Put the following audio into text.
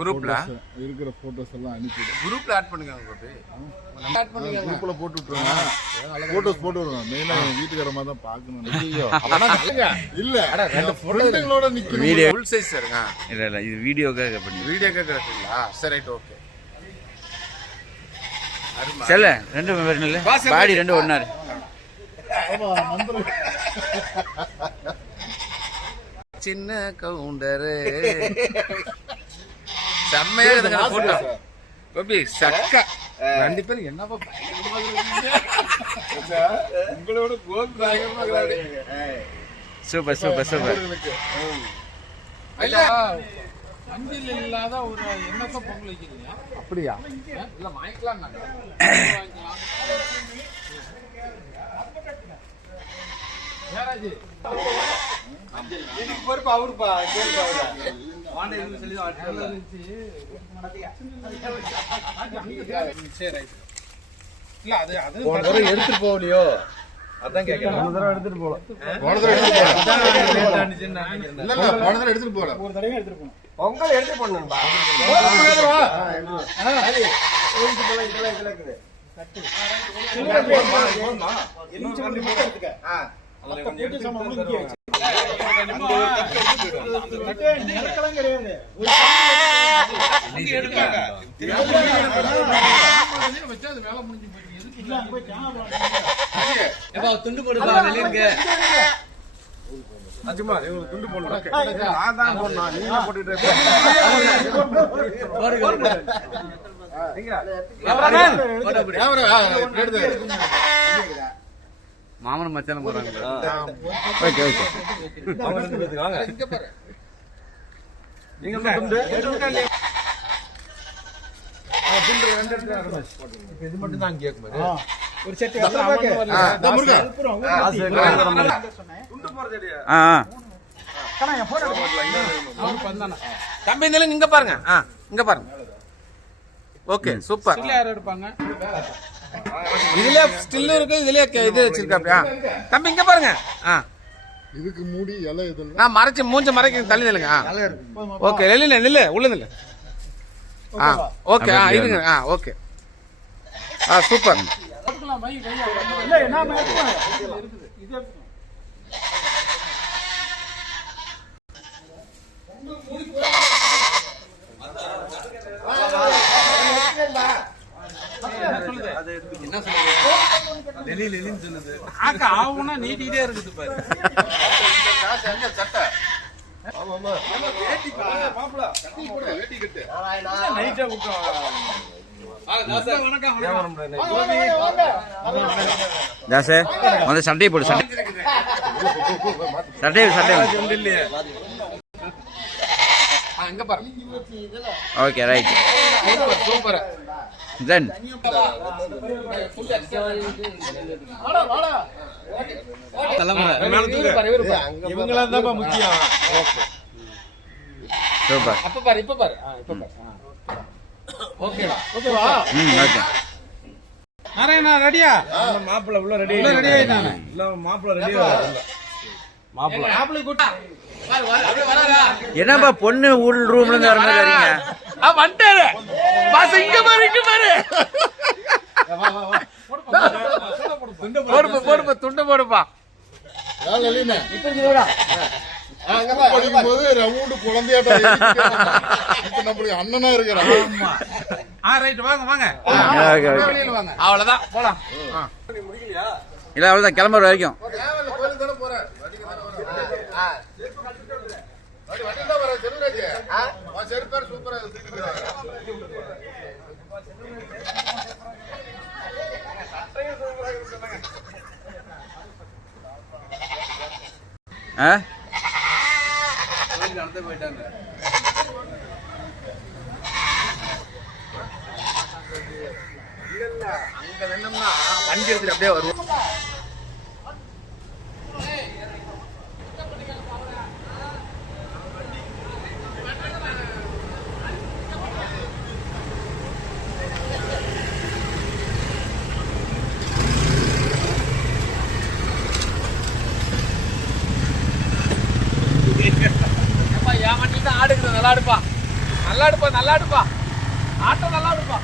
குரூப்ல இருக்கிற போட்டோஸ் எல்லாம் அனுப்பிடு. குரூப்ல ஆட் பண்ணுங்க. ஆட் பண்ணுங்க. குரூப்ல போட்டு விட்டுருங்க. போட்டோஸ் போட்டு விடுறோம். மெயினா என் வீட்டுக்கார மாதிரி தான் பார்க்கணும். இல்ல ரெண்டு ஃப்ரெண்டுங்களோட நிக்கணும். வீடியோ ஃபுல் சைஸ் சார்ங்க. இல்ல இது வீடியோக்காக பண்ணி. வீடியோக்காக கரெக்ட்டா? சரி ரைட் ஓகே. செல்ல ரெண்டு வரணும்ல. பாடி ரெண்டு ஒண்ணாரு. சின்ன கவுண்டர் செம்மையா இருக்குங்க போட்டோ. கோபி சக்கா ரெண்டு பேரும் என்னப்பா உங்களோட கோபி பயங்கரமா இருக்காரு. Super super super. இல்ல அஞ்சில் இல்லாத ஒரு என்னப்பா பொங்கல் வைக்கிறீங்க? அப்படியா? இல்ல வாங்கிக்கலாம் நாங்க. யாராஜி இதுக்கு பொறுப்பு அவருப்பா. எடுத்துட்டு போகலையோ அதான் கேட்கிறேன். போன தடவை எடுத்துட்டு போல. போன தடவை எடுத்துட்டு போல. ஒரு தடவை எடுத்துட்டு போனோம். பொங்கல் எடுத்து போடணும்பா. துண்டு போடுங்க. அஜுமா இவங்க துண்டு போடணும். நான் தான் போடணும். நீங்க போட்டுட்டு மாமன் மச்சான் போறாங்க. இது மட்டும் தான் கேட்கும். ஒரு செட் தம்பி இங்க பாருங்க. இங்க பாருங்க. Okay super. இதுல ஸ்டில் இருக்கு. இதுலயே இது வச்சிருக்காப்ல. தம்பி இங்க பாருங்க. இதுக்கு மூடி இலை இதெல்லாம் நான் மறைச்சு மூஞ்ச மறைக்க தள்ளி நில்லுங்க. ஓகே நில்லுங்க. நில்லு உள்ள நில்லு. ஓகே இருங்க. Okay super. என்ன சொல்லுது? ஆவுனா நீட்டிட்டே இருக்குது பாரு. சட்டை தாசே வந்து சண்டையை போடு. சண்டை இங்க பாருங்க. Okay right super. தென் இவங்களா தான் முக்கியம். சூப்பர். அப்ப பாரு. இப்ப பாரு. ஓகேடா. ஓகேவா? ஓகே. நாராயணா ரெடியா? மாப்பிள்ள உள்ள ரெடி ஆயிட்டானே. இல்ல மாப்பிள்ள ரெடியா மாப்பிள்ளை கூட்டா என்னப்பா பொண்ணு உள் ரூம்ல இருந்து வர மாதிரி வரீங்க? வந்துட்டாரு. பாஸ் இங்க பாரு. போடுப்பா துண்டு போடுப்பா. படிக்கும்போது ரவுண்டு குழந்தையாட்டா நம்மளுக்கு அண்ணனா இருக்கிறான். வாங்க. அவ்வளவுதான் போலாம். இல்ல அவ்வளவுதான் கிளம்புற வரைக்கும். போயிட்டாங்க. அங்க நின்னோம்னா வண்டி எடுத்துட்டு அப்படியே வருவோம். நல்லா எடுப்பா, நல்லா எடுப்பா, நல்லா எடுப்பா, ஆட்டம் நல்லா எடுப்பா.